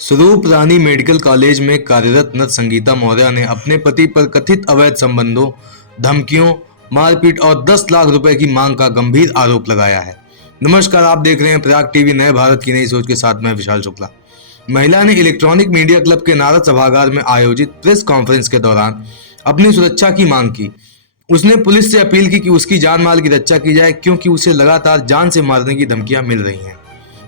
स्वरूप रानी medical college में कार्यरत नर्स संगीता मौर्य ने अपने पति पर कथित अवैध संबंधों, धमकियों, मारपीट और 10 लाख रुपए की मांग का गंभीर आरोप लगाया है। नमस्कार, आप देख रहे हैं प्रयाग टीवी नए भारत की नई सोच के साथ मैं विशाल शुक्ला। महिला ने इलेक्ट्रॉनिक मीडिया क्लब के नारद सभागार में आयोजित प्रेस कॉन्फ्रेंस के दौरान अपनी सुरक्षा की मांग की। उसने पुलिस से अपील की कि उसकी जान माल की रक्षा की जाए, क्योंकि उसे लगातार जान से मारने की धमकियां मिल रही हैं।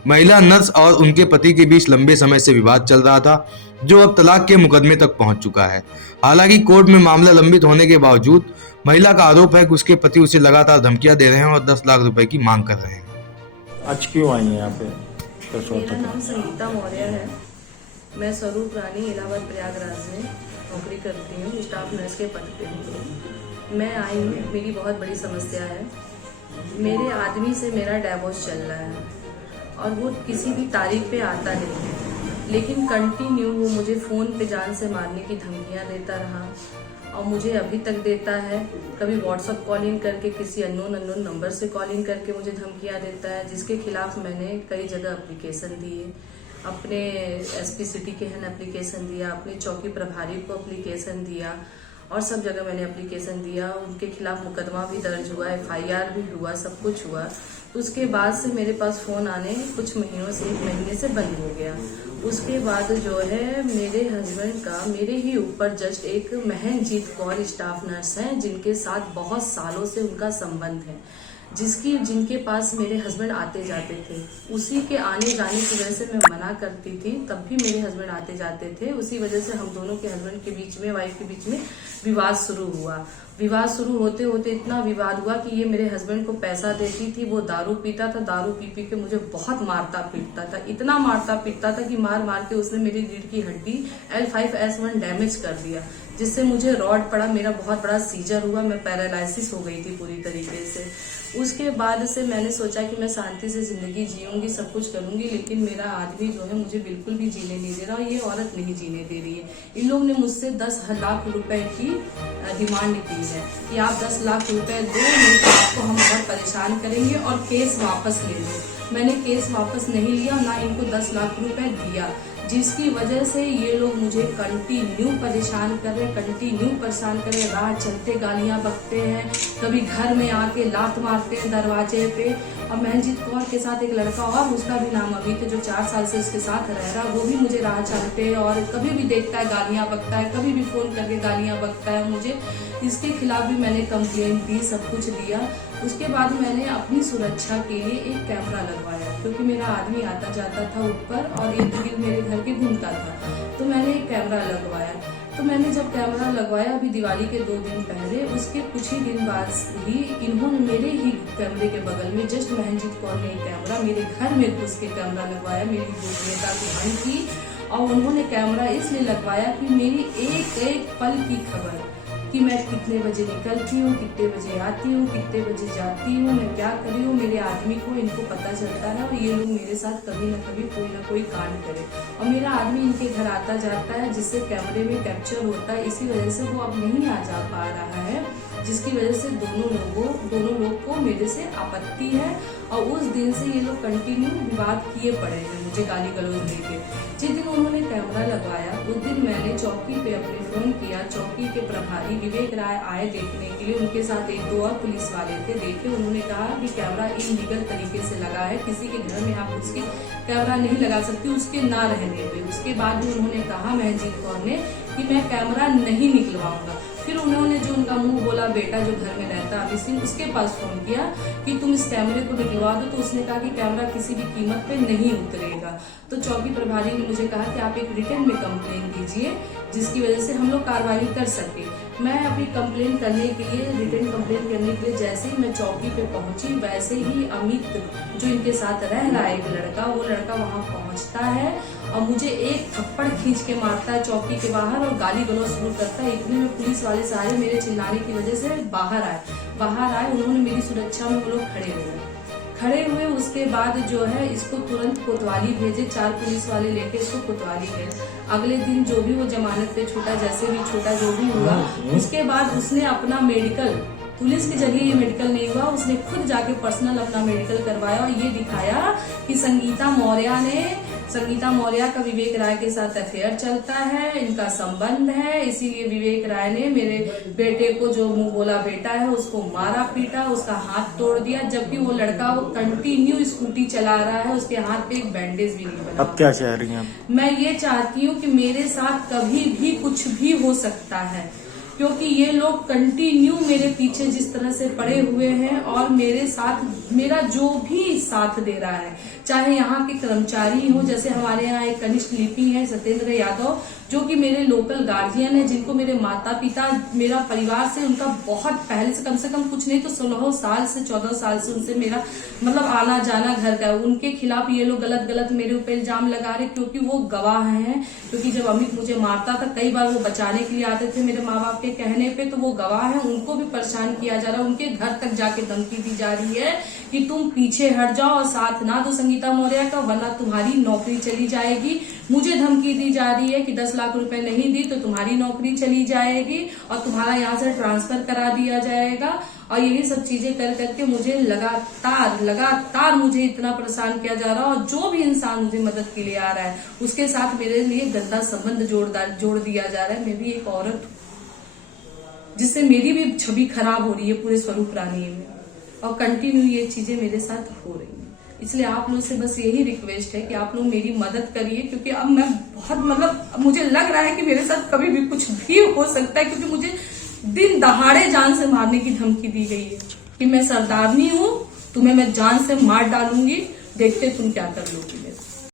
महिला नर्स और उनके पति के बीच लंबे समय से विवाद चल रहा था, जो अब तलाक के मुकदमे तक पहुंच चुका है। हालांकि कोर्ट में मामला लंबित होने के बावजूद महिला का आरोप है कि उसके पति उसे लगातार धमकियां दे रहे हैं और 10 लाख रुपए की मांग कर रहे हैं। आज क्यों आई हैं यहाँ पे? मेरा नाम संगीता मौर्य है। मैं स्वरूप रानी इलाहाबाद प्रयागराज में नौकरी करती हूँ, स्टाफ नर्स के पद पे हूँ। मैं आई हूँ, मेरी बहुत बड़ी समस्या है। मेरे आदमी से मेरा डिवोर्स चल रहा है और वो किसी भी तारीख पे आता नहीं है, लेकिन कंटिन्यू वो मुझे फ़ोन पे जान से मारने की धमकियाँ देता रहा और मुझे अभी तक देता है। कभी व्हाट्सअप कॉलिंग करके किसी अननोन नंबर से कॉलिंग करके मुझे धमकियाँ देता है, जिसके खिलाफ मैंने कई जगह एप्लीकेशन दिए। अपने एसपी सिटी के हैं एप्लीकेशन दिया, अपने चौकी प्रभारी को एप्लीकेशन दिया और सब जगह मैंने एप्लीकेशन दिया। उनके खिलाफ मुकदमा भी दर्ज हुआ, FIR भी हुआ, सब कुछ हुआ। उसके बाद से मेरे पास फ़ोन आने कुछ महीनों से, 1 महीने से बंद हो गया। उसके बाद जो है मेरे हस्बैंड का मेरे ही ऊपर जस्ट एक महनजीत कौर स्टाफ नर्स हैं, जिनके साथ बहुत सालों से उनका संबंध है, जिनके पास मेरे हस्बैंड आते जाते थे। उसी के आने जाने की वजह से मैं मना करती थी, तब भी मेरे हस्बैंड आते जाते थे। उसी वजह से हम दोनों के हस्बैंड के बीच में, वाइफ के बीच में विवाद शुरू हुआ। विवाद शुरू होते होते इतना विवाद हुआ कि ये मेरे हस्बैंड को पैसा देती थी, वो दारू पीता था, दारू पी पी के मुझे बहुत मारता पीटता था। इतना मारता पीटता था कि मार मार के उसने मेरी रीढ़ की हड्डी L5S1 डैमेज कर दिया, जिससे मुझे रॉड पड़ा, मेरा बहुत बड़ा सीजर हुआ, मैं पैरालिसिस हो गई थी पूरी तरीके से। उसके बाद से मैंने सोचा कि मैं शांति से जिंदगी जीऊंगी, सब कुछ करूंगी, लेकिन मेरा आदमी जो है मुझे बिल्कुल भी जीने नहीं दे रहा और ये औरत नहीं जीने दे रही है। इन लोग ने मुझसे 10 लाख रुपए की डिमांड की है कि आप 10 लाख रुपए दो, नहीं तो आपको हम बहुत परेशान करेंगे और केस वापस ले लो। मैंने केस वापस नहीं लिया, ना इनको 10 लाख रुपए दिया, जिसकी वजह से ये लोग मुझे कंटिन्यू परेशान कर रहे, कंटिन्यू परेशान कर रहे। राह चलते गालियां बकते हैं, कभी घर में आके लात मारते हैं दरवाजे पे। और महनजीत कौर के साथ एक लड़का और, उसका भी नाम अमित है, जो 4 साल से उसके साथ रह रहा, वो भी मुझे राह चलते और कभी भी देखता है गालियां बकता है, कभी भी फोन करके गालियां बकता है मुझे। इसके खिलाफ भी मैंने कंप्लेंट दी, सब कुछ दिया। उसके बाद मैंने अपनी सुरक्षा के लिए एक कैमरा लगवाया, क्योंकि मेरा आदमी आता जाता था ऊपर और इर्द गिर्द मेरे घर के घूमता था, तो मैंने एक कैमरा लगवाया। तो मैंने जब कैमरा लगवाया अभी दिवाली के 2 दिन पहले, उसके कुछ ही दिन बाद ही इन्होंने मेरे ही कैमरे के बगल में जस्ट महनजीत कौर ने कैमरा मेरे घर में घुस के कैमरा लगवाया, मेरी गोपनीयता की हानि की। और उन्होंने कैमरा इसलिए लगवाया कि मेरी एक एक पल की खबर, कि मैं कितने बजे निकलती हूँ, कितने बजे आती हूँ, कितने बजे जाती हूँ, मैं क्या कर रही हूँ, मेरे आदमी को इनको पता चलता है और ये लोग मेरे साथ कभी ना कभी कोई ना कोई कांड करे। और मेरा आदमी इनके घर आता जाता है, जिससे कैमरे में कैप्चर होता है। इसी वजह से वो अब नहीं आ जा पा रहा है, जिसकी वजह से दोनों लोग को मेरे से आपत्ति है। और उस दिन से ये लोग कंटिन्यू विवाद किए पड़े हैं, मुझे गाली गलौज देके। जिस दिन उन्होंने कैमरा लगवाया उस दिन मैंने चौकी पे अपने फोन किया, चौकी के प्रभारी विवेक राय आए देखने के लिए, उनके साथ 1-2 और पुलिस वाले थे। देखे, उन्होंने कहा कि कैमरा इलीगल तरीके से लगा है, किसी के घर में आप उसके कैमरा नहीं लगा सकती, उसके ना रहने पे। उसके बाद भी उन्होंने कहा महनजीत कौर ने कि मैं कैमरा नहीं निकलवाऊंगा। फिर उन्होंने जो उनका मुंह बोला बेटा जो घर में रहता अभी सिंह, उसके पास फोन किया कि तुम इस कैमरे को निकलवा दो, तो उसने कहा कि कैमरा किसी भी कीमत पे नहीं उतरेगा। तो चौकी प्रभारी ने मुझे कहा कि आप एक रिटर्न में कंप्लेन दीजिए, जिसकी वजह से हम लोग कार्रवाई कर सके। मैं अपनी कंप्लेन करने के लिए, रिटर्न कंप्लेन करने के लिए जैसे ही मैं चौकी पे पहुंची, वैसे ही अमित जो इनके साथ रह रहा है एक लड़का, वो लड़का वहां पहुंचता है और मुझे एक थप्पड़ खींच के मारता है चौकी के बाहर और गाली गलौज शुरू करता है। इतने में पुलिस वाले सारे मेरे चिल्लाने की वजह से बाहर आए। उन्होंने मेरी सुरक्षा में वो लोग खड़े हुए। उसके बाद जो है इसको तुरंत कोतवाली भेजे, 4 पुलिस वाले लेके इसको कोतवाली गए। अगले दिन जो भी वो जमानत पे छूटा, जैसे भी छूटा, जो भी हुआ, उसके बाद उसने अपना मेडिकल, पुलिस के जरिए ये मेडिकल नहीं हुआ, उसने खुद जाके पर्सनल अपना मेडिकल करवाया और ये दिखाया कि संगीता मौर्य ने संगीता मौर्य का विवेक राय के साथ अफेयर चलता है, इनका संबंध है। इसीलिए विवेक राय ने मेरे बेटे को, जो मुंह बोला बेटा है, उसको मारा पीटा, उसका हाथ तोड़ दिया, जबकि वो लड़का वो कंटिन्यू स्कूटी चला रहा है, उसके हाथ पे एक बैंडेज भी नहीं बना। अब क्या चाह रही हैं आप? मैं ये चाहती हूँ कि मेरे साथ कभी भी कुछ भी हो सकता है, क्योंकि ये लोग कंटिन्यू मेरे पीछे जिस तरह से पड़े हुए हैं और मेरे साथ मेरा जो भी साथ दे रहा है, चाहे यहाँ के कर्मचारी हो, जैसे हमारे यहाँ एक कनिष्ठ लिपि है सत्येंद्र यादव, जो कि मेरे लोकल गार्जियन है, जिनको मेरे माता पिता, मेरा परिवार से उनका बहुत पहले से कम कुछ नहीं तो 16 साल से 14 साल से उनसे मेरा मतलब आना जाना घर का। उनके खिलाफ ये लोग गलत मेरे ऊपर इल्जाम लगा रहे, क्योंकि वो गवाह हैं। क्योंकि जब अमित मुझे मारता था, कई बार वो बचाने के लिए आते थे मेरे माँ बाप के कहने पे, तो वो गवाह है। उनको भी परेशान किया जा रहा है, उनके घर तक जाके धमकी दी जा रही है कि तुम पीछे हट जाओ और साथ ना दो संगीता मौर्य का, वरना तुम्हारी नौकरी चली जाएगी। मुझे धमकी दी जा रही है कि 10 लाख रुपए नहीं दी तो तुम्हारी नौकरी चली जाएगी और तुम्हारा यहाँ से ट्रांसफर करा दिया जाएगा। और यही सब चीजें कर करके मुझे लगातार मुझे इतना परेशान किया जा रहा है। और जो भी इंसान मुझे मदद के लिए आ रहा है, उसके साथ मेरे लिए गंदा संबंध जोड़ दिया जा रहा है। मैं भी एक औरत हूँ, जिससे मेरी भी छवि खराब हो रही है पूरे स्वरूप रानी में, और कंटिन्यू ये चीजें मेरे साथ हो रही हैं। इसलिए आप लोगों से बस यही रिक्वेस्ट है कि आप लोग मेरी मदद करिए, क्योंकि अब मैं बहुत मुझे लग रहा है कि मेरे साथ कभी भी कुछ भी हो सकता है, क्योंकि मुझे दिन दहाड़े जान से मारने की धमकी दी गई है कि मैं सरदारनी हूँ, तुम्हें मैं जान से मार डालूंगी, देखते तुम क्या कर लोगी।